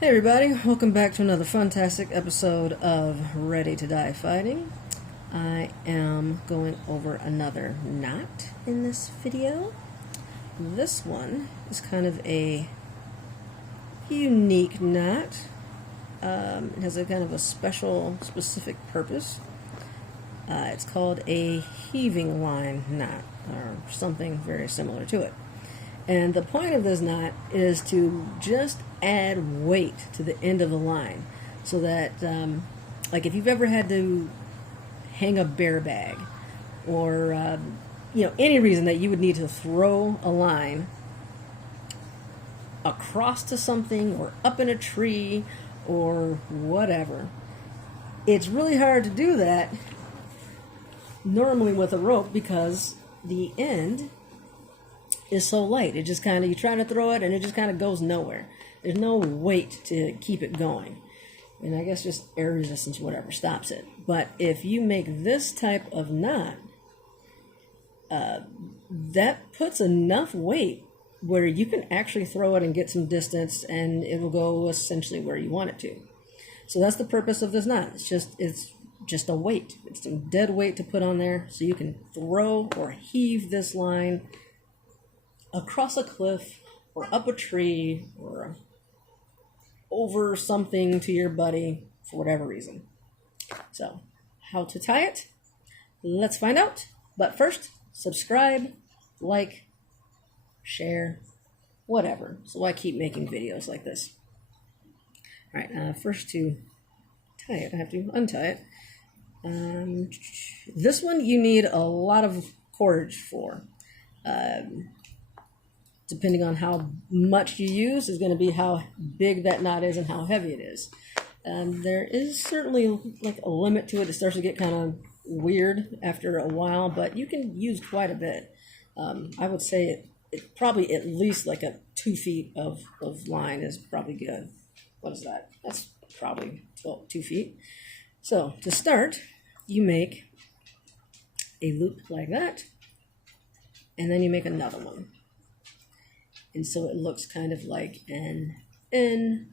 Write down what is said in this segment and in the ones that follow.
Hey everybody, welcome back to another fantastic episode of Ready to Die Fighting. I am going over another knot in this video. This one is kind of a unique knot. It has a kind of a specific purpose. It's called a heaving line knot, or something very similar to it. And the point of this knot is to just add weight to the end of the line so that, like if you've ever had to hang a bear bag or, any reason that you would need to throw a line across to something or up in a tree or whatever, it's really hard to do that normally with a rope because the end is so light. It just kind of, you try to throw it and it just kind of goes nowhere. There's no weight to keep it going. And I guess just air resistance, whatever, stops it. But if you make this type of knot, that puts enough weight where you can actually throw it and get some distance and it will go essentially where you want it to. So that's the purpose of this knot. It's just a weight. It's some dead weight to put on there so you can throw or heave this line across a cliff or up a tree or over something to your buddy for whatever reason. So, how to tie it? Let's find out. But first, subscribe, like, share, whatever. So I keep making videos like this. Alright, first to tie it, I have to untie it. This one you need a lot of cordage for. Depending on how much you use is going to be how big that knot is and how heavy it is. There is certainly like a limit to it. It starts to get kind of weird after a while, but you can use quite a bit. I would say it probably at least like 2 feet of line is probably good. What is that? That's probably 2 feet. So to start, you make a loop like that, and then you make another one. And so it looks kind of like an N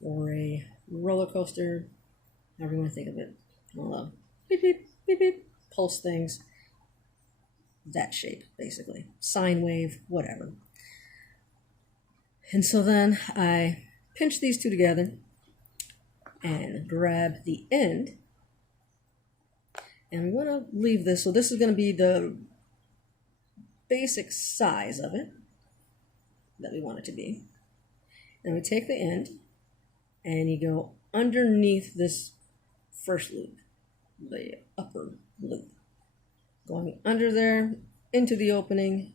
or a roller coaster, however you want to think of it. I don't know. Beep, beep, beep, beep. Pulse things. That shape, basically. Sine wave, whatever. And so then I pinch these two together and grab the end. And we want to leave this. So this is going to be the basic size of it that we want it to be. Then we take the end and you go underneath this first loop, the upper loop, going under there into the opening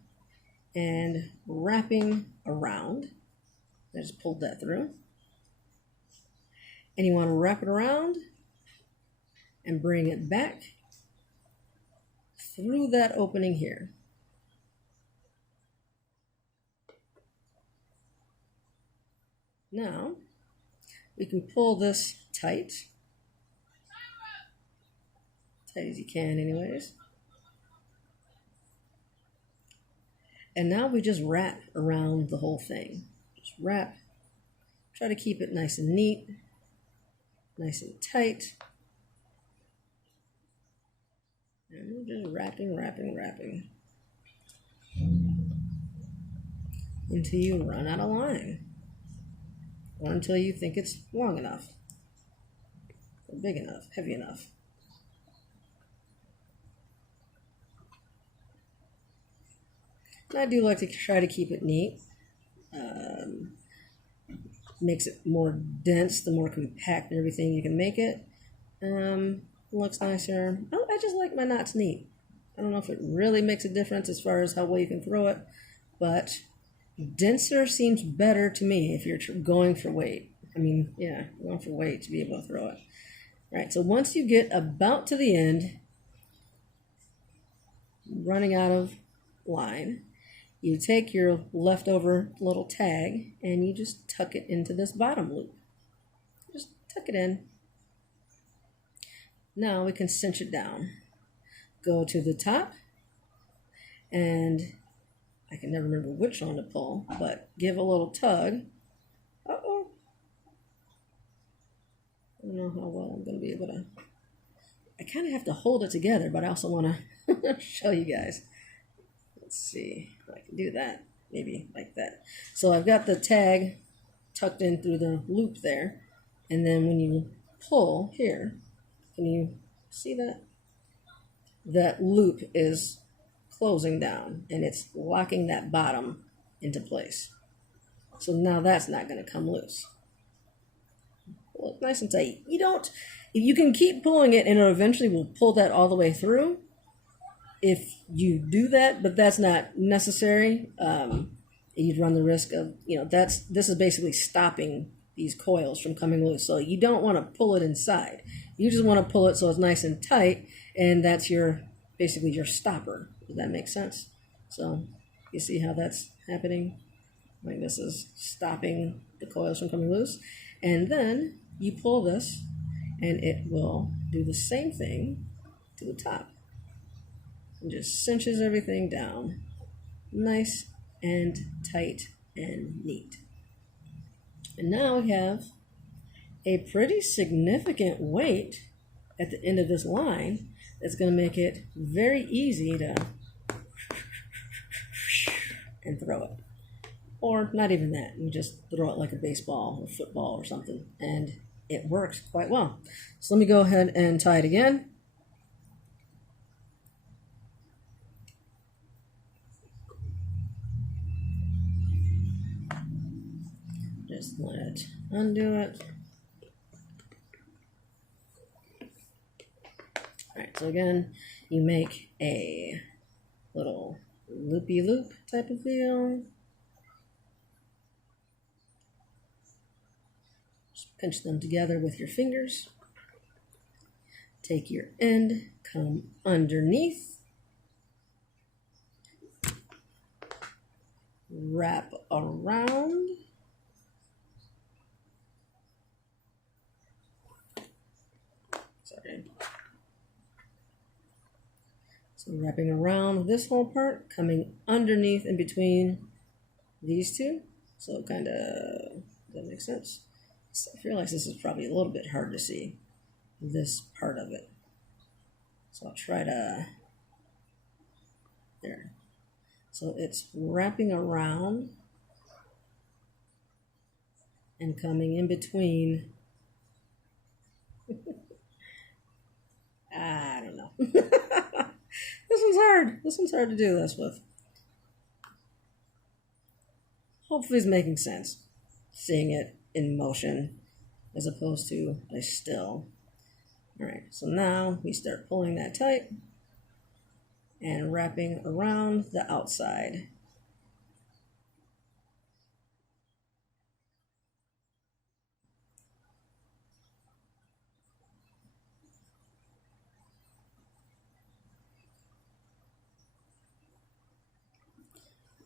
and wrapping around. I just pulled that through. And you want to wrap it around and bring it back through that opening here. Now, we can pull this tight as you can anyways. And now we just wrap around the whole thing. Just wrap, try to keep it nice and neat, nice and tight. And we're just wrapping until you run out of line. Or until you think it's long enough, or big enough, heavy enough. And I do like to try to keep it neat. Makes it more dense, the more compact and everything you can make it. Looks nicer. I just like my knots neat. I don't know if it really makes a difference as far as how well you can throw it, but denser seems better to me if you're going for weight. Going for weight to be able to throw it. All right, so once you get about to the end, running out of line, you take your leftover little tag and you just tuck it into this bottom loop. Just tuck it in. Now we can cinch it down. Go to the top and I can never remember which one to pull, but give a little tug. Uh-oh. don't know how well I'm going to be able to. I kind of have to hold it together, but I also want to show you guys. Let's see if I can do that. Maybe like that. So I've got the tag tucked in through the loop there. And then when you pull here, can you see that? That loop is closing down and it's locking that bottom into place. So now that's not going to come loose. Pull it nice and tight. You can keep pulling it and it eventually will pull that all the way through if you do that, but that's not necessary. You'd run the risk of, this is basically stopping these coils from coming loose. So you don't want to pull it inside. You just want to pull it so it's nice and tight, and that's basically your stopper. Does that make sense? So you see how that's happening? Like this is stopping the coils from coming loose. And then you pull this, and it will do the same thing to the top. And just cinches everything down. Nice and tight and neat. And now we have a pretty significant weight at the end of this line that's going to make it very easy to and throw it. Or not even that. You just throw it like a baseball or football or something, and it works quite well. So let me go ahead and tie it again. Just let undo it. Alright, so again, you make a little loopy-loop type of deal. Just pinch them together with your fingers. Take your end, come underneath, wrap around, so wrapping around this whole part, coming underneath in between these two. So kind of, does that make sense? So I realize this is probably a little bit hard to see, this part of it. So I'll try to, there. So it's wrapping around and coming in between. I don't know. This one's hard. This one's hard to do this with. Hopefully it's making sense. Seeing it in motion as opposed to a still. Alright, so now we start pulling that tight and wrapping around the outside.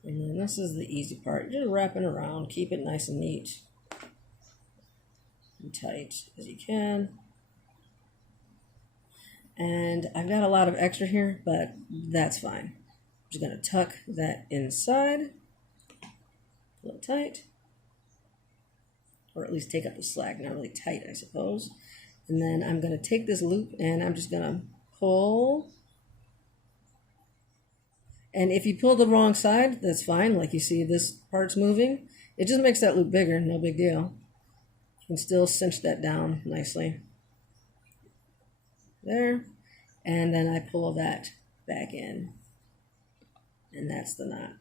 And then this is the easy part. You're just wrapping around, keep it nice and neat and tight as you can. And I've got a lot of extra here, but that's fine. I'm just going to tuck that inside, pull it tight, or at least take up the slack, not really tight, I suppose. And then I'm going to take this loop and I'm just going to pull. And if you pull the wrong side, that's fine. Like you see this part's moving. It just makes that loop bigger, no big deal. You can still cinch that down nicely. There. And then I pull that back in. And that's the knot.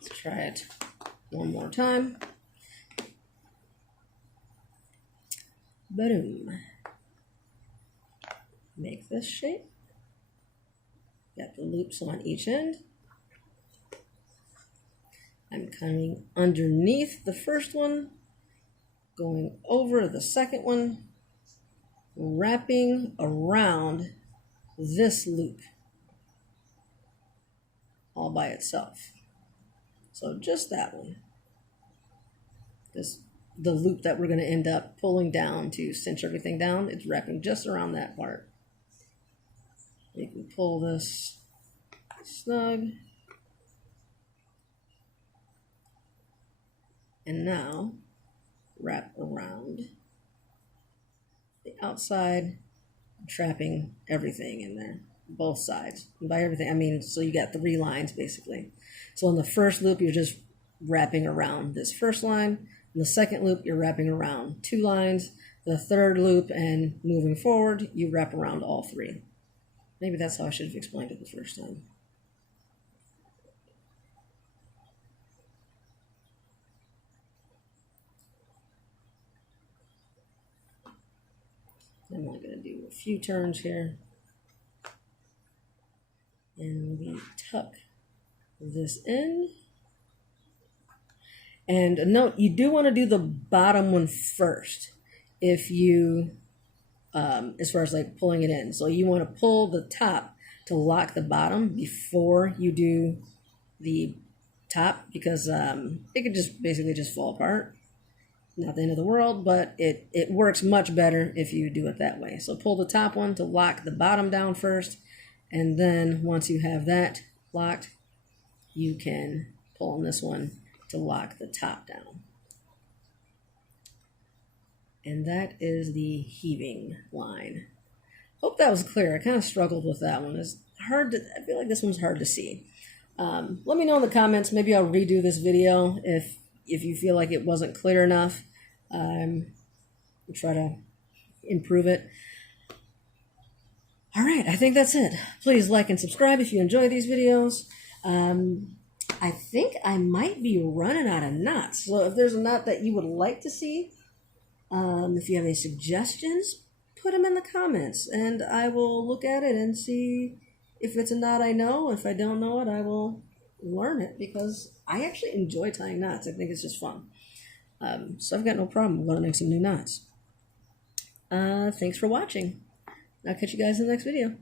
Let's try it one more time. Boom. Make this shape. Got the loops on each end. I'm coming underneath the first one, going over the second one, wrapping around this loop all by itself. So just that one. The loop that we're going to end up pulling down to cinch everything down, it's wrapping just around that part. You can pull this snug. And now wrap around the outside, trapping everything in there, both sides. And by everything, I mean, so you got 3 lines basically. So in the first loop, you're just wrapping around this first line. In the second loop, you're wrapping around 2 lines. The third loop and moving forward, you wrap around all 3. Maybe that's how I should have explained it the first time. I'm only going to do a few turns here. And we tuck this in. And a note, you do want to do the bottom one first if you, as far as like pulling it in. So you want to pull the top to lock the bottom before you do the top, because it could just basically just fall apart. Not the end of the world, but it works much better if you do it that way. So pull the top one to lock the bottom down first, and then once you have that locked, you can pull on this one to lock the top down. And that is the heaving line. Hope that was clear. I kind of struggled with that one. It's hard to, I feel like this one's hard to see. Let me know in the comments. Maybe I'll redo this video if you feel like it wasn't clear enough. I'll try to improve it. All right, I think that's it. Please like and subscribe if you enjoy these videos. I think I might be running out of knots. So if there's a knot that you would like to see, if you have any suggestions, put them in the comments, and I will look at it and see if it's a knot I know. If I don't know it, I will learn it, because I actually enjoy tying knots. I think it's just fun. So I've got no problem learning some new knots. Thanks for watching. I'll catch you guys in the next video.